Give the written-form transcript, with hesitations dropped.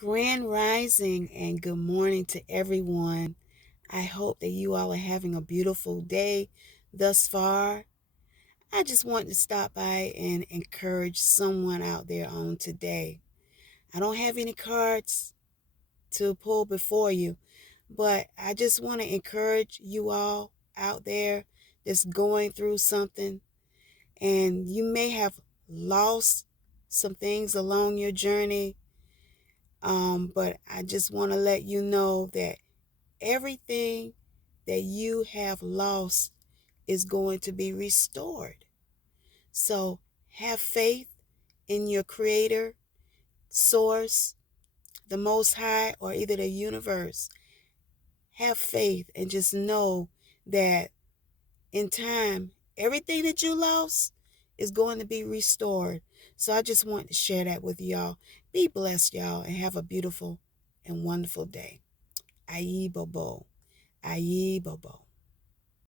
Grand Rising and good morning to everyone. I hope that you all are having a beautiful day thus far. I just want to stop by and encourage someone out there on today. I don't have any cards to pull before you, but I just want to encourage you all out there that's going through something, and you may have lost some things along your journey. But I just want to let you know that everything that you have lost is going to be restored. So have faith in your creator, source, the most high, or either the universe. Have faith and just know that in time, everything that you lost is going to be restored. So I just want to share that with y'all. Be blessed, y'all, and have a beautiful and wonderful day. Ayi Bobo. Ayi Bobo.